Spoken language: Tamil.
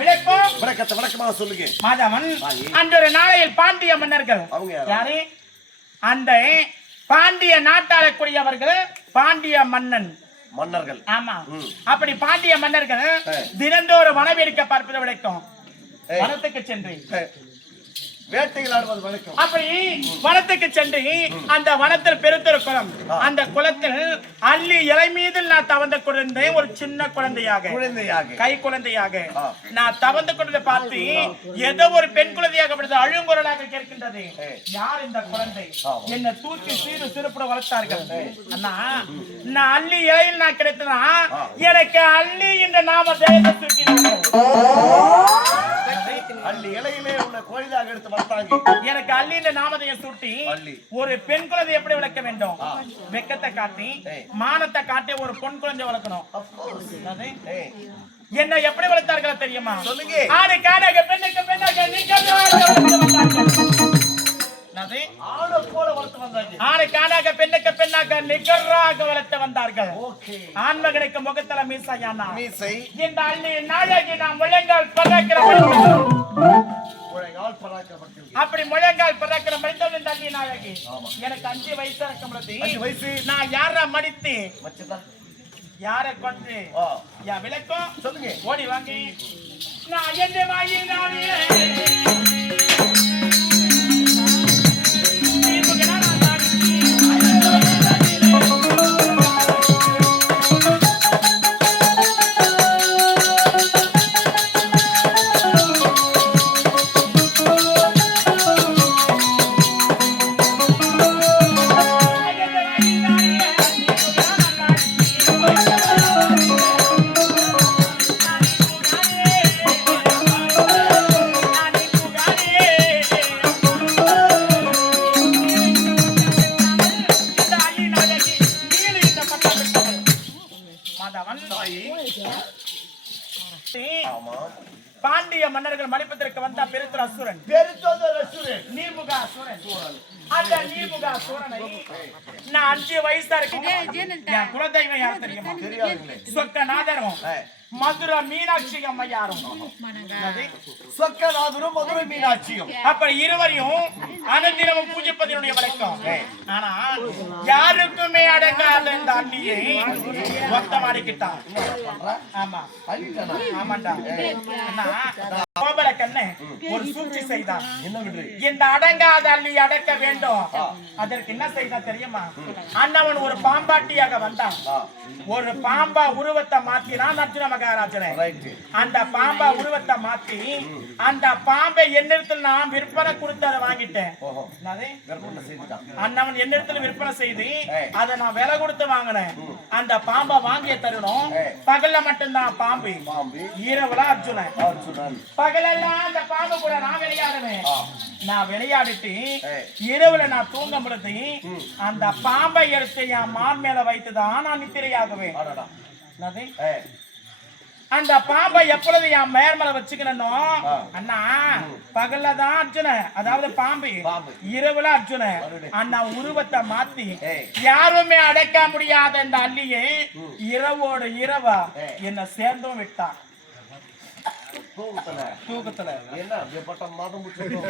விளக்கத்தை விளக்கமாக சொல்லுங்க. மாதவன் அன்றொரு நாளையில் பாண்டிய மன்னர்கள் யாரு? அந்த பாண்டிய நாட்டாளக்கூடியவர்கள் பாண்டிய மன்னர்கள். ஆமா, அப்படி பாண்டிய மன்னர்கள் தினந்தோறும் வனவேடிக்கை பார்ப்பது விளக்கம். வனத்துக்கு சென்று வேட்டைகள் ஆடுவது வழக்கம். அப்படி வனத்துக்கு சென்று அந்த வனத்தில் பெருத்தொரு குளம், அந்த குளத்தில் அள்ளி இலை மீது நான் தவந்து கொண்டிருந்தேன். ஒரு சின்ன குழந்தையாக கை குழந்தையாக நான் தவந்து கொண்டதை பார்த்து ஏதோ ஒரு பெண் குழந்தையாக அழுங்குரலாக கேட்கின்றது. யார் இந்த குழந்தை? என்னை தூக்கி சீரு சிறப்புட வளர்த்தார்கள். அண்ணா, நான் அள்ளி இலையில் நான் கிடைத்தனா எனக்கு அள்ளி இந்த நாம தேவத்தை அள்ளி இலையிலே உன்னை கோயிலாக எடுத்து வளர்த்தாங்க. எனக்கு அள்ளி இந்த நாமதையை சுட்டி ஒரு பெண் குழந்தை எப்படி வளர்க்க வேண்டும்? வெக்கத்தை காட்டி மானத்தை காட்டி ஒரு பொன் குழந்தை வளர்க்கணும். என்ன எப்படி வளர்த்தார்கள் தெரியுமா? சொல்லுங்க. ஆடு காடாக பெண்ணுக்கு பெண்ணாக நிகராக வளர்த்து வந்தார்கள். ஆண்மகனுக்கு முகத்தல மீசையானா மீசை இந்த அள்ளி நாயகி நான் முழங்கால் அப்படி முழங்கால் பறக்கிற மனிதன் இந்த அள்ளி நாயகி. எனக்கு 5 வயசு இருக்கும். நான் யார மடித்து யார கொண்டு விளக்கம் சொல்லுங்க. ஓடி வாங்கி நான் என்ன வாங்கி பாண்டிய மன்னர்கள் மணிப்பதற்கு வந்த பெருத்தர் அசுரன் நீர்முக அசுரன். அந்த நீர்முக அசுரனை நான் 5 வயசா இருக்கேன். குலதெய்வம் யார் தெரியுமா? சொக்கநாதரும் மதுரை மீனாட்சி அம்மையாரும். சொக்கநாதரும் மதுரை மீனாட்சியும் அப்படி இருவரையும் அனந்திரமும் பூஜிப்பதனுடைய வழக்கம். ஆனா யாருக்குமே அடங்காத இந்த அண்ணியை மொத்தமாடிக்கிட்டான். ஆமா ஆமாண்டா. கோபல கண்ணு ஒரு சூழ்ச்சி செய்தான். இந்த அடங்காத அள்ளி அடக்க வேண்டும். அதற்கு என்ன செய்தான் தெரியுமா? அண்ணவன் ஒரு பாம்பாட்டியாக வந்தான். ஒரு பாம்பா உருவத்தை மாத்தினான் அர்ஜுன மகாராஜனை. அந்த பாம்பா உருவத்தை மாத்தி அந்த பாம்பை என்னிடத்தில் நான் விற்பனை கொடுத்து அதை வாங்கிட்டேன். அண்ணவன் என்னிடத்தில் விற்பனை செய்து அதை நான் விலை கொடுத்து வாங்கினேன். அந்த பாம்பை வாங்கிய தருணம் பகல்ல மட்டும்தான் பாம்பு, இரவுல அர்ஜுனன். பகலெல்லாம் அந்த பாம்பு கூட நான் விளையாடுவேன். நான் விளையாடிட்டு இரவுல நான் தூங்க பொழுது அந்த பாம்பை எடுத்து என் மான் மேல வைத்துதான் நான் நித்திரையாகுவேன். அந்த பாம்பை எப்பொழுது என் மேல வச்சுக்கணும் அண்ணா? பகல்லதான் அர்ஜுன, அதாவது பாம்பு, இரவுல அர்ஜுன. அண்ணா உருவத்தை மாத்தி யாருமே அடைக்க முடியாத இந்த அள்ளியை இரவோடு இரவா என்ன சேர்ந்தும் விட்டான். தூக்கத்துல என்ன